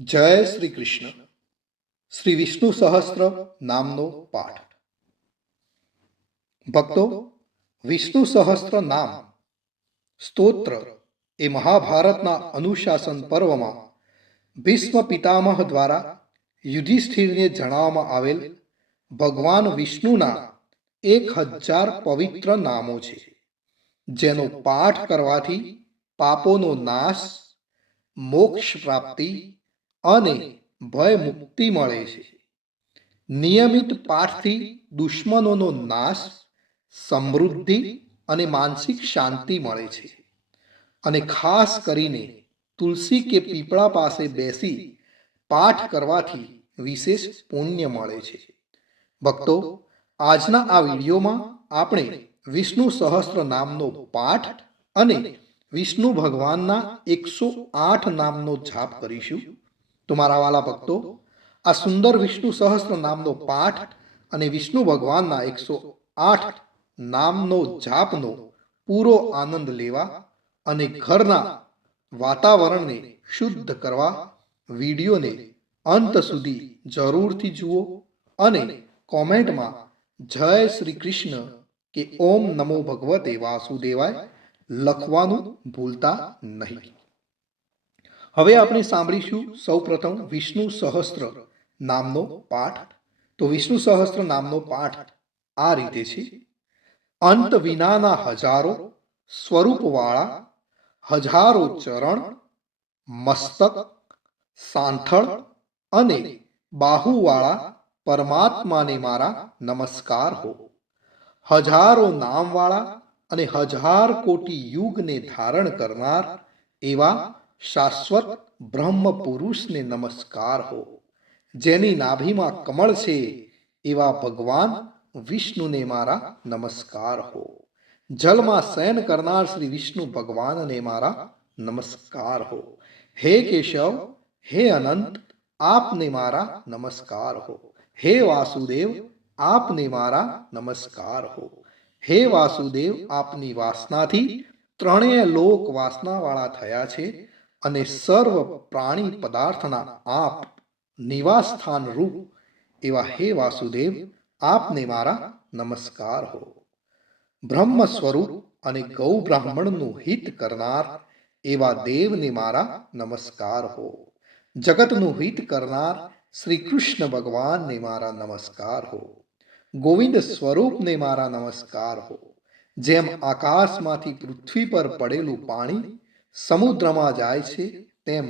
જય શ્રી કૃષ્ણ. શ્રી વિષ્ણુ સહસ્ત્ર નામનો પાઠ. ભક્તો, વિષ્ણુ સહસ્ત્ર નામ સ્તોત્ર એ મહાભારતના અનુશાસન પર્વમાં ભીષ્મ પિતામહ દ્વારા યુધિષ્ઠિરને જણાવવામાં આવેલ ભગવાન વિષ્ણુના 1000 પવિત્ર નામો છે, જેનો પાઠ કરવાથી પાપોનો નાશ, મોક્ષ પ્રાપ્તિ અને ભય મુક્તિ મળે છે. નિયમિત પાઠથી દુશ્મનોનો નાશ, સમૃદ્ધિ અને માનસિક શાંતિ મળે છે. અને ખાસ કરીને તુલસી કે પીપળા પાસે બેસી પાઠ કરવાથી વિશેષ પુણ્ય મળે છે. ભક્તો, આજના આ વિડીયોમાં આપણે વિષ્ણુ સહસ્ત્ર નામનો પાઠ અને વિષ્ણુ ભગવાનના 108 નામનો જાપ કરીશું. તો મારા વાલા ભક્તો, આ સુંદર વિષ્ણુ સહસ્ત્ર નામનો પાઠ અને વિષ્ણુ ભગવાનના 108 નામનો જાપનો પૂરો આનંદ લેવા અને ઘરના વાતાવરણને શુદ્ધ કરવા વિડીયોને અંત સુધી જરૂરથી જુઓ અને કોમેન્ટમાં જય શ્રી કૃષ્ણ કે ઓમ નમો ભગવતે વાસુદેવાય લખવાનું ભૂલતા નહીં. હવે આપણે સાંભળીશું સૌપ્રથમ વિષ્ણુ સહસ્ત્ર નામનો પાઠ. તો વિષ્ણુ સહસ્ત્ર નામનો પાઠ આ રીતે છે: અંત વિનાના હજારો સ્વરૂપવાળા, હજારો ચરણ, મસ્તક, સાંથળ અને બાહુવાળા પરમાત્માને મારા નમસ્કાર હો. હજારો નામવાળા અને 1000 કોટી યુગને ધારણ કરનાર એવા શાશ્વત બ્રહ્મ પુરુષને નમસ્કાર હો. જેની નાભીમાં કમળ છે એવા ભગવાન વિષ્ણુને મારા નમસ્કાર હો. જલમાં શયન કરનાર શ્રી વિષ્ણુ ભગવાનને મારા નમસ્કાર હો. હે કેશવ, હે અનંત, આપને મારા નમસ્કાર હો. હે વાસુદેવ, આપને મારા નમસ્કાર હો. હે વાસુદેવ, આપની વાસનાથી ત્રણેય લોક વાસનાવાળા થયા છે અને સર્વ પ્રાણી પદાર્થના આપ નિવાસ સ્થાન રૂપ એવા હે વાસુદેવ, આપને મારા નમસ્કાર હો. બ્રહ્મ સ્વરૂપ અને ગૌ બ્રાહ્મણનું હિત કરનાર એવા દેવને મારા નમસ્કાર હો. જગતનું હિત કરનાર શ્રી કૃષ્ણ ભગવાનને મારા નમસ્કાર હો. ગોવિંદ સ્વરૂપને મારા નમસ્કાર હો. જેમ આકાશમાંથી પૃથ્વી પર પડેલું પાણી સમુદ્રમાં જાય છે, તેમ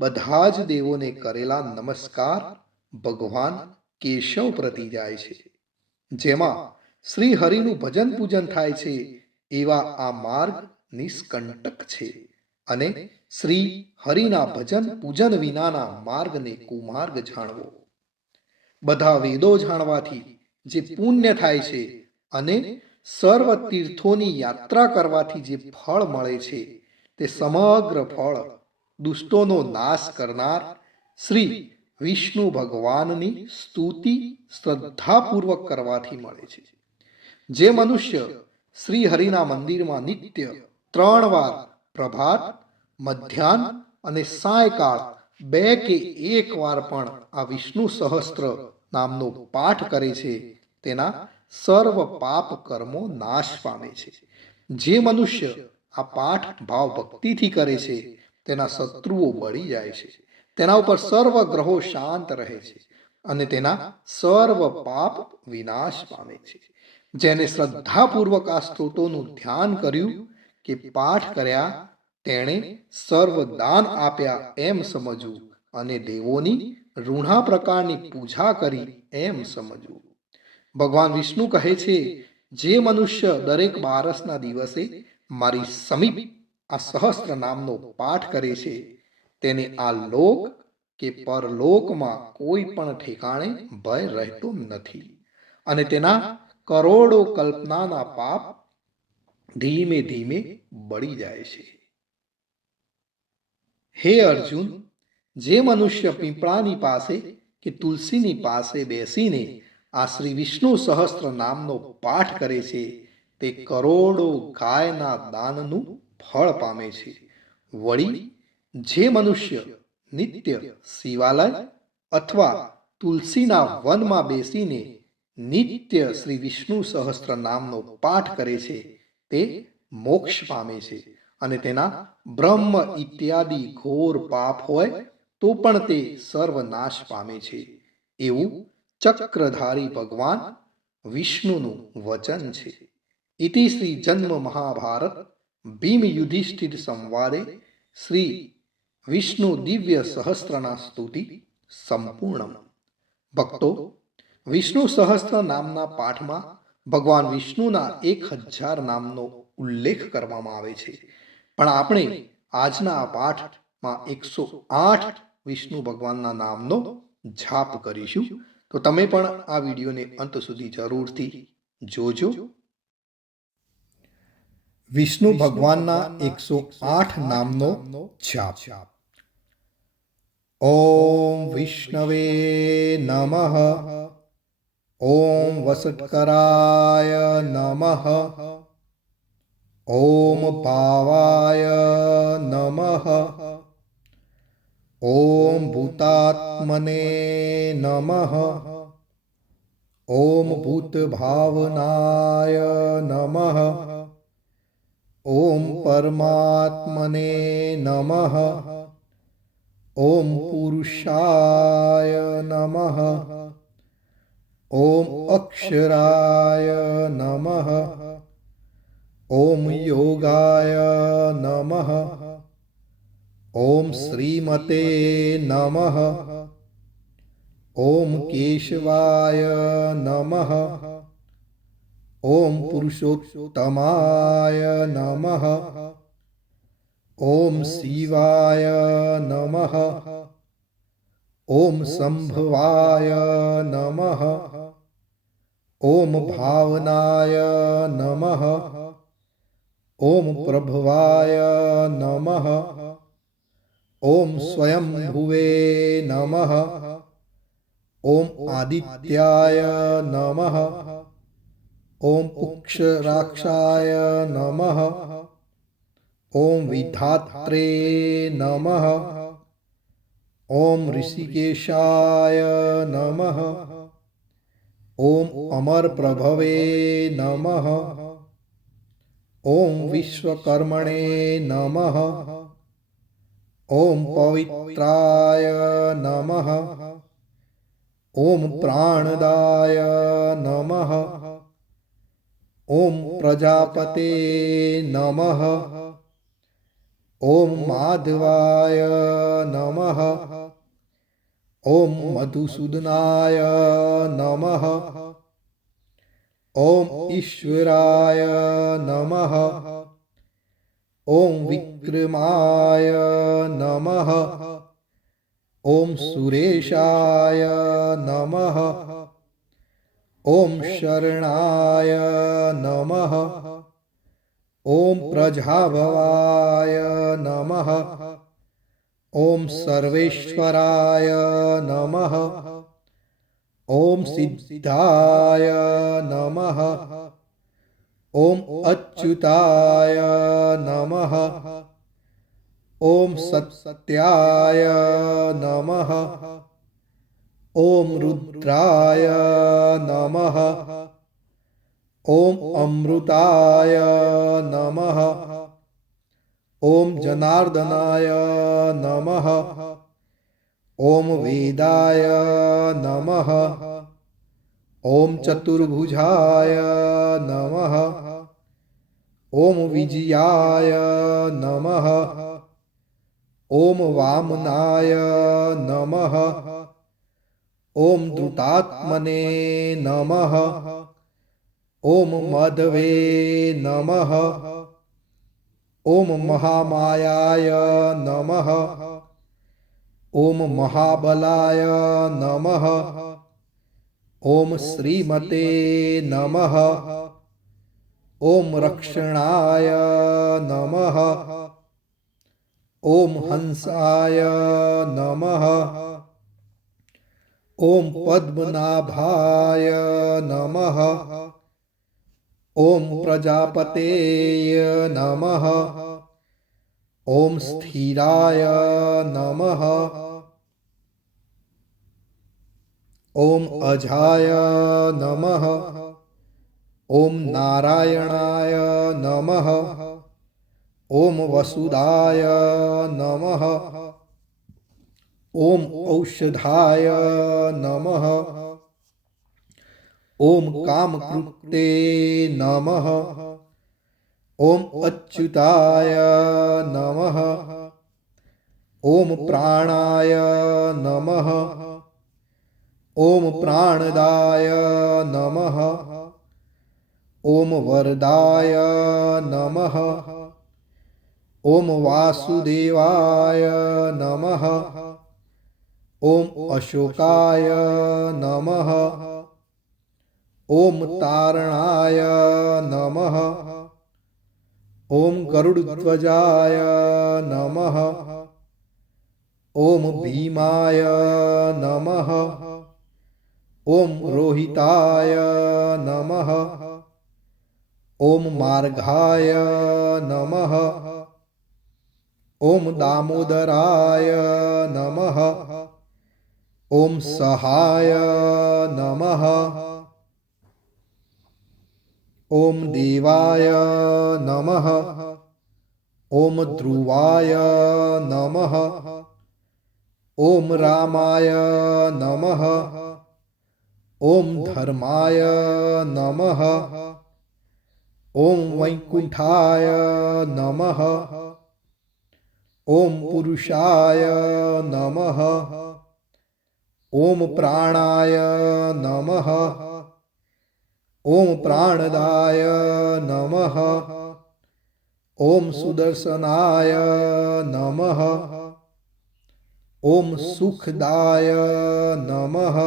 બધા જ દેવોને કરેલા નમસ્કાર ભગવાન કેશવ પ્રતિ જાય છે. જેમાં શ્રી હરિનું ભજન પૂજન થાય છે એવા આ માર્ગ નિષ્કંટક છે અને શ્રી હરિના ભજન પૂજન વિનાના માર્ગને કુમાર્ગ જાણવો. બધા વેદો જાણવાથી જે પુણ્ય થાય છે અને સર્વ તીર્થોની યાત્રા કરવાથી જે ફળ મળે છે, તે સમગ્ર ફળ દુષ્ટોનો નાશ કરનાર શ્રી વિષ્ણુ ભગવાનની સ્તુતિ શ્રદ્ધાપૂર્વક કરવાથી મળે છે. જે મનુષ્ય શ્રી હરિના મંદિરમાં નિત્ય 3 વાર પ્રભાત, મધ્યાહન અને સાયકાળ 2 કે 1 વાર પણ આ વિષ્ણુ સહસ્ત્ર નામનો પાઠ કરે છે, તેના સર્વ પાપ કર્મો નાશ પામે છે. જે મનુષ્ય આ પાઠ ભાવ ભક્તિથી કરે છે, તેના શત્રુઓ બળી જાય છે, તેના ઉપર સર્વ ગ્રહો શાંત રહે છે અને તેના સર્વ પાપ વિનાશ પામે છે. જેને શ્રદ્ધાપૂર્વક આ સ્ત્રોતોનું ધ્યાન કર્યું કે પાઠ કર્યા, તેણે સર્વ દાન આપ્યા એમ સમજવું અને દેવોની ઋણા પ્રકારની પૂજા કરી એમ સમજવું. ભગવાન વિષ્ણુ કહે છે, જે મનુષ્ય દરેક બારસના દિવસે મારી સમીપ આ સહસ્ત્ર નામનો પાઠ કરે છે, તેને આ લોક કે પરલોકમાં કોઈ પણ ઠેકાણે ભય રહેતો નથી અને તેના કરોડો કલ્પનાના પાપ ધીમે ધીમે બળી જાય છે. હે અર્જુન, જે મનુષ્ય પીપળાની પાસે કે તુલસીની પાસે બેસીને આ શ્રી વિષ્ણુ સહસ્ત્ર નામનો પાઠ કરે છે, તે કરોડો ગાયના દાનનું ફળ પામે છે. વળી જે મનુષ્ય નિત્ય શિવાલય અથવા તુલસીના વનમાં બેસીને નિત્ય શ્રી વિષ્ણુ સહસ્ત્ર નામનો પાઠ કરે છે તે મોક્ષ પામે છે અને તેના બ્રહ્મ ઇત્યાદિ ઘોર પાપ હોય તો પણ તે સર્વનાશ પામે છે એવું ચક્રધારી ભગવાન વિષ્ણુનું વચન છે. ઇતિ શ્રી જન્મ મહાભારત ભીમ યુધિષ્ઠિર સંવાદે શ્રી વિષ્ણુ દિવ્ય સહસ્ત્રના સ્તુતિ સંપૂર્ણ. ભક્તો, વિષ્ણુ સહસ્ત્ર નામના પાઠમાં ભગવાન વિષ્ણુના 1000 નામનો ઉલ્લેખ કરવામાં આવે છે, પણ આપણે આજના આ પાઠમાં 108 વિષ્ણુ ભગવાનના નામનો જાપ કરીશું. તો તમે પણ આ વિડીયોને અંત સુધી જરૂરથી જોજો. વિષ્ણુ ભગવાનના 108 નામનો જાપ. ઓમ વિષ્ણવે નમઃ. ઓમ વસટકરાય નમઃ. ઓમ ભાવાય નમઃ. ઓમ ભૂતાત્મને નમઃ. ઓમ ભૂતભાવનાય નમઃ. ઓમ પરમાત્મને નમઃ. ઓમ પુરુષાય નમઃ. ઓમ અક્ષરાય નમઃ. ઓમ યોગાય નમઃ. ઓમ શ્રીમતે નમઃ. ઓમ કેશવાય નમઃ. ઓમ પુરુષોત્તમાય નમઃ. ઓમ શિવાય નમઃ. ઓમ સંભવાય નમઃ. ઓમ ભાવનાય નમઃ. ઓમ પ્રભવાય નમઃ. ઓમ સ્વયંભુવે નમઃ. ઓમ આદિત્યાય નમઃ. ઓમ પુક્ષરાક્ષાય નમઃ. ઓમ વિધાત્રે નમઃ. ઓમ ઋષિકેશાય નમઃ. ઓમ અમરપ્રભવે નમઃ. ઓમ વિશ્વકર્મણે નમઃ. ઓમ પવિત્રાય નમઃ. ઓમ પ્રાણદાય નમઃ. ઓમ પ્રજાપતે નમઃ. ઓમ માધવાય નમઃ. ઓમ મધુસૂદનાય નમઃ. ઓમ ઈશ્વરાય નમઃ. ઓમ વિક્રમાય નમઃ. ઓમ સુરેશાય નમઃ. ઓમ શરણાય નમઃ. ઓમ પ્રજાભવાય નમઃ. ઓમ સર્વેશ્વરાય નમઃ. ઓમ સિદ્ધાય નમઃ. ઓમ અચ્યુતાય નમઃ. ઓમ સત્યાય નમઃ. ઓમ રુદ્રાય નમઃ. ઓમ અમૃતાય નમઃ. ઓમ જનાર્દનાય નમઃ. ઓમ વેદાય નમઃ. ઓમ ચતુર્ભુજાય નમઃ. ઓમ વિજયાય નમઃ. ઓમ વામનાય નમઃ. ઓમ ધૃતાત્મને નમઃ. ઓમ મધવે નમઃ. ઓમ મહામાયાય નમઃ. ઓમ મહાબલાય નમઃ. ઓમ શ્રીમતે નમઃ. ઓમ રક્ષણાય નમઃ. ઓમ હંસાય નમઃ. ઓમ પદ્મનાભાય નમઃ. ઓમ પ્રજાપતેય નમઃ. ઓમ સ્થિરાય નમઃ. ઓમ અજાય નમઃ. ઓમ નારાયણાય નમઃ. ઓમ વસુદાય નમઃ. ઓમ ઔષધાય નમઃ. ઓમ કામકૃતે નમઃ. ઓમ અચ્યુતાય નમઃ. ઓમ પ્રાણાય નમઃ. ઓમ પ્રાણદાય નમઃ. ઓમ વરદાય નમઃ. ઓમ વાસુદેવાય નમઃ. ઓમ અશોકાય નમઃ. ઓમ તારણાય નમઃ. ઓમ ગરુડધ્વજાય નમઃ. ઓમ ભીમાય નમઃ. ઓમ રોહિતાય નમઃ. ઓમ માર્ગાય નમઃ. ઓમ દામોદરાય નમઃ. ઓમ સહાય નમઃ. ઓમ દેવાય નમઃ. ઓમ ધ્રુવાય નમઃ. ઓમ રામાય નમઃ. ઓમ ધર્માય નમઃ. ઓમ વૈકુંઠાય નમઃ. ઓમ પુરુષાય નમઃ. ઓમ પ્રાણાય નમઃ. ઓમ પ્રાણદાય નમઃ. ઓમ સુદર્શનાય નમઃ. ઓમ સુખદાય નમઃ.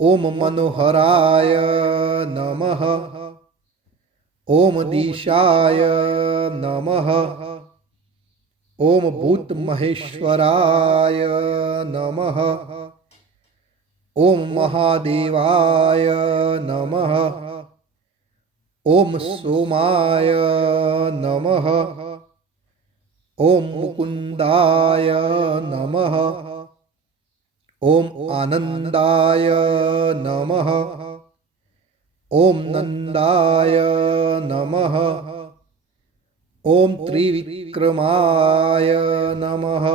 ઓમ મનોહરાય નમઃ. ઓમ દિશાય નમઃ. ઓમ ભૂતમહેશ્વરાય નમઃ. ઓમ મહાદેવાય નમઃ. ઓમ સોમાય નમઃ. ઓમ મુકુંદાય નમઃ. ઓમ આનંદાય નમઃ. ઓમ નંદાય નમઃ. ઓમ ત્રિવિક્રમાય નમઃ.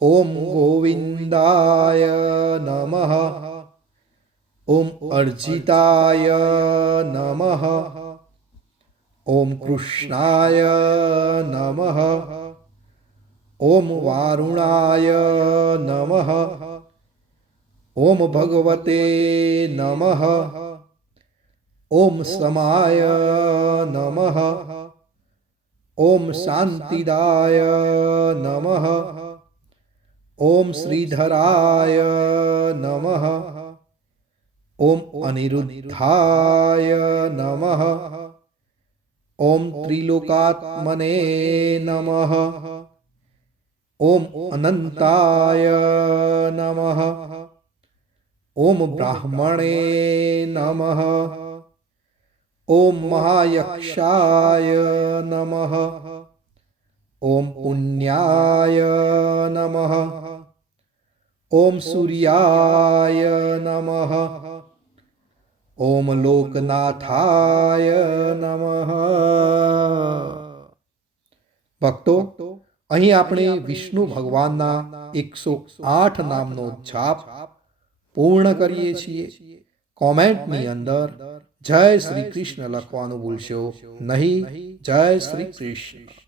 ઓમ ગોવિંદાય નમઃ. ઓમ અર્જિતાય નમઃ. ઓમ કૃષ્ણાય નમઃ. ઓમ વારુણાય નમઃ. ઓમ ભગવતે નમઃ. ઓમ સમાય નમઃ. ઓમ શાંતિદાય નમઃ. ઓમ શ્રીધરાય નમઃ. ઓમ અનિરુદ્ધાય નમઃ. ઓમ ત્રિલોકાત્મને નમઃ. ઓમ અનંતાય નમઃ. ઓમ બ્રાહ્મણે નમઃ. ઓમ મહાયક્ષાય નમઃ. ઓમ પુણ્યાય નમઃ. ઓમ સૂર્યાય નમઃ. ઓમ લોકનાથાય નમઃ. ભક્તો, અહીં આપણે વિષ્ણુ ભગવાનના 108 નામનો જાપ પૂર્ણ કરીએ છીએ. કોમેન્ટની અંદર જય શ્રી કૃષ્ણ લખવાનું ભૂલશો નહીં. જય શ્રી કૃષ્ણ.